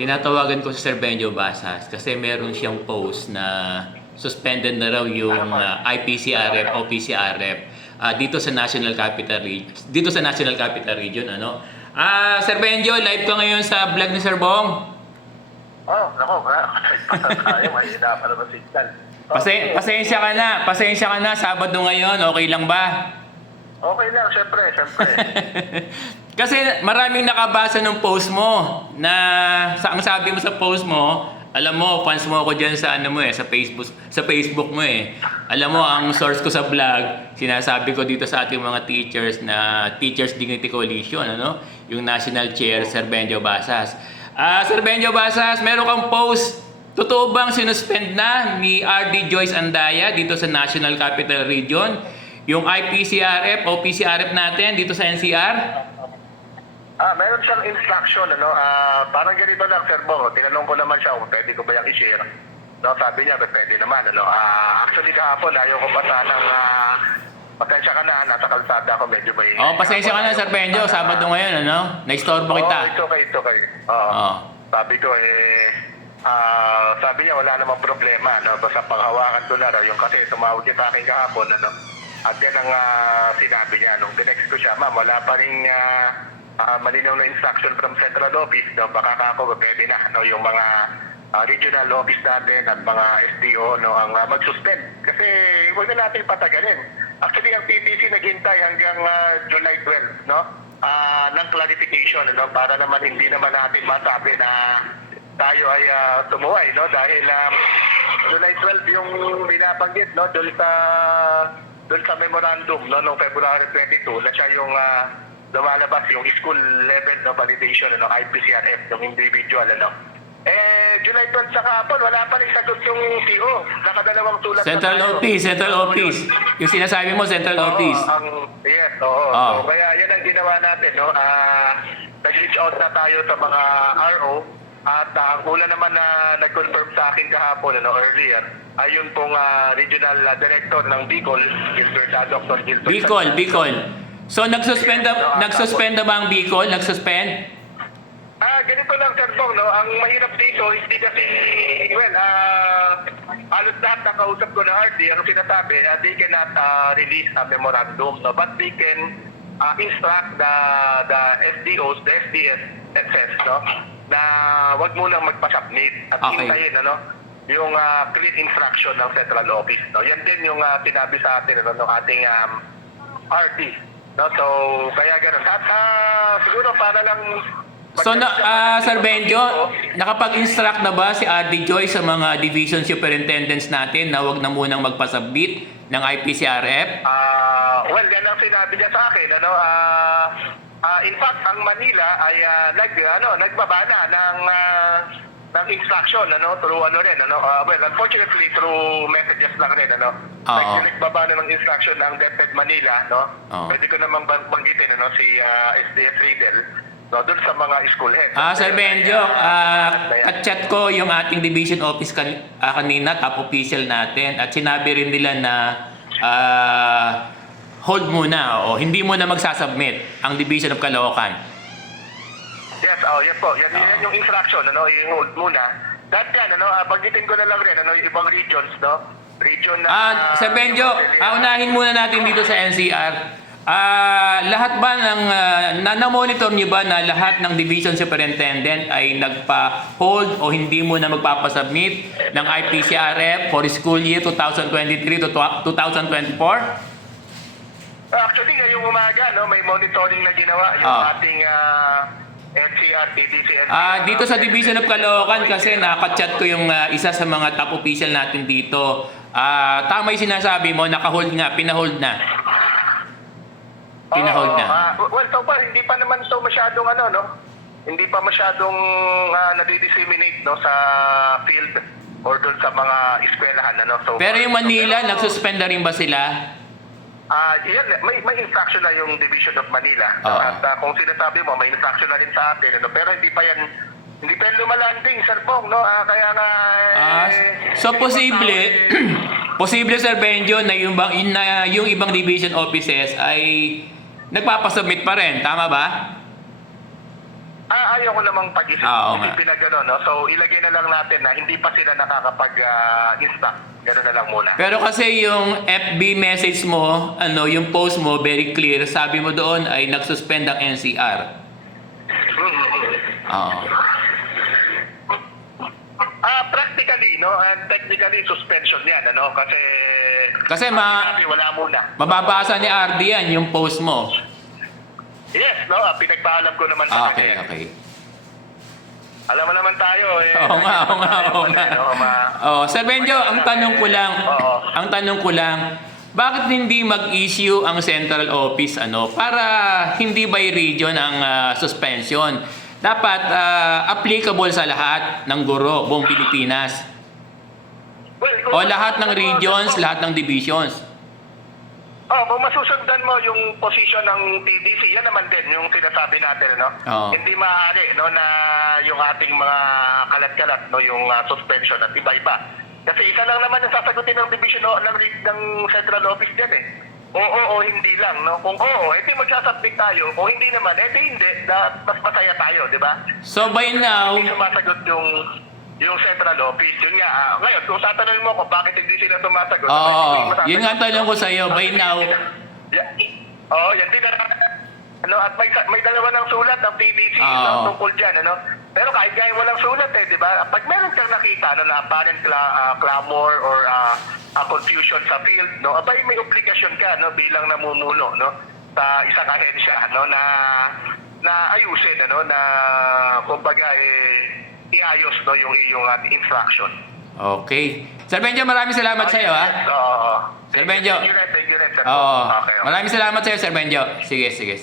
Tinatawagan ko si Sir Benjo Basas kasi meron siyang post na suspended na raw yung IPCRF o PCRF dito sa National Capital Region. Dito sa National Capital Region, ano? Sir Benjo, live ka ngayon sa vlog ni Sir Bong. Oh, nako, tayo, mahina pa naman signal. Pasensya ka na, Sabado ngayon, okay lang ba? Okay lang, syempre. Kasi maraming nakabasa ng post mo na ang sabi mo sa post mo, alam mo, fans mo ako diyan sa sa Facebook mo eh. Alam mo, ang source ko sa vlog, sinasabi ko dito sa ating mga teachers na Teachers Dignity Coalition, ano? Yung National Chair, Sir Benjo Basas. Sir Benjo Basas, meron kang post. Totoo bang sinuspend na ni RD Joyce Andaya dito sa National Capital Region yung IPCRF o PCRF natin dito sa NCR? Meron siyang instruction, parang ganito lang, Sir Bong. Tinanong ko naman siya kung pwede ko ba yung i-share. No, sabi niya, pwede naman. Actually, kahapon, ayaw ko pa sanang, pasensya ka na, nasa kalsada ako, medyo may... Pasensya ka na, Sir Benjo. Sabado ngayon, ano? Na-istorbo kita. It's okay. Sabi ko, sabi niya, wala namang problema, no? Basta panghawakan ko na raw. Yung kasi, tumawag niya sa akin kahapon, At yan ang sinabi niya. Nung tinext ko siya, ma'am, wala pa rin malinaw na instruction from central office, no? Baka ako, pwede na, no? Yung mga regional office natin at mga SDO, no? Ang mag-suspend. Kasi huwag na natin patagalin. Actually, ang PTC naghintay hanggang July 12, no? Ng clarification, no? Para naman hindi naman natin masabi na tayo ay tumuhay, no? Dahil July 12 yung binabanggit, no? Doon sa memorandum, no? Noong February 22 na siya yung lumalabas yung school level no validation, no? IPCRF, yung individual, July 12 sa kahapon, wala pa rin sagot yung CO. Nakadalawang sulat Central Office. Yung sinasabi mo, Central Office. Yes, oo. So, kaya yan ang ginawa natin, no? Nag-reach out na tayo sa mga RO at ang una naman na nag-confirm sa akin kahapon, earlier, ayun pong regional director ng Bicol, Dr. Gilbert. Bicol. So nagsuspend na ba ang Bicol? Nagsuspend? Ganito lang, Sir Bong, no? Ang mahirap dito, hindi kasi, halos lahat ng kausap ko na RD, ang sinasabi, they cannot release a memorandum, no? But they can instruct the SDOs, the SDS, etc., no? Na wag mo lang magpa-submit at hintayin, yung clear instruction ng central office, no? Yan din yung sinabi sa atin, ng ating RD, no? So, kaya ganun. At siguro para lang... So, Sir Benjo, nakapag-instruct na ba si RD Joy sa mga division superintendents natin na wag na munang magpa-submit ng IPCRF? Well, yan ang sinabi niya sa akin, in fact, ang Manila ay nagbaba na ng instruction, through well, unfortunately, through messages lang rin, nagbaba na ng instruction ng DepEd Manila, Pwede ko namang banggitin, si SDS Riddle, doon sa mga school heads. Sir Benjo, at-chat ko yung ating division office kanina, top official natin, at sinabi rin nila na hold muna o hindi mo na magsasubmit ang Division of Caloocan. Yes, yan po. Yan yung instruction, yung hold muna. That yan, banggitin ko na lang rin, yung ibang regions, Region na... Sir Benjo, unahin muna natin dito sa NCR. Lahat ba ng na-monitor niyo ba na lahat ng division superintendent ay nagpa-hold o hindi mo na magpapasubmit ng IPCRF for school year 2023 to 2024? Actually, ngayong umaga, may monitoring na ginawa yung ating NCR, TDC, NCR. Dito sa Division of Caloocan kasi nakachat ko yung isa sa mga top official natin dito. Tama yung sinasabi mo, naka-hold nga, pinahold na. Well, so far, hindi pa naman ito masyadong hindi pa masyadong nadi-disseminate sa field or doon sa mga eskwelahan. So, pero yung Manila, nagsuspend na rin ba sila? Yan, may instruction na yung Division of Manila. At kung sinasabi mo, may instruction na rin sa atin. Pero hindi pa yan lumalanding, Sir Bong, kaya nga... So, posible, Sir Benjo, na yung ibang division offices ay nagpapasubmit pa rin. Tama ba? Ayaw ko namang pag-isip. Oo nga. Isipin na gano'n, no? So, ilagay na lang natin na hindi pa sila nakakapag-insta. Gano'n na lang muna. Pero kasi yung FB message mo, yung post mo, very clear. Sabi mo doon ay nagsuspend ang NCR. Oo. Practically, no? And technically, suspension yan, ano? Kasi sabi, wala muna. mababasa ni RD yan, yung post mo. Yes, no? Pinagpaalam ko naman sa Okay, kanya. okay. Alam mo naman tayo, eh. Oo nga. Oh, Sir Benjo, ang tanong ko lang, bakit hindi mag-issue ang central office para hindi by region ang suspension? Dapat applicable sa lahat ng guro, buong Pilipinas. O lahat ng regions, lahat ng divisions. Kung masusundan mo yung position ng TDC, yan naman din yung sinasabi natin, no? Oo. Hindi maaari, no, na yung ating mga kalat-kalat, no, yung suspension at iba-iba. Kasi isa lang naman yung sasagutin ng division ng central office din, eh. Oo, o hindi lang, no? Kung oo, edi magsasubmit tayo. Kung hindi naman, edi hindi. Mas masaya tayo, di ba? So by now, Hindi sumasagot yung central office. Yun nga, ngayon, kung tatanungin mo ko bakit hindi sila sumasagot, yun nga ang tanong ko sa iyo, by now, yan din at may dalawa ng sulat ng PBC tungkol dyan, Pero kahit gaya walang sulat, di ba? Pag meron kang nakita na apparent clamor or confusion sa field, abay may obligasyon ka, bilang namumuno, sa isang ahensya, na ayusin, na kumbaga iayos yung iyong infraction. okay. Sir Benjo, maraming salamat sa iyo, ha? Oo. Sir Benjo. Thank you rin. Oo. Okay. Maraming salamat sa iyo, Sir Benjo. Sige.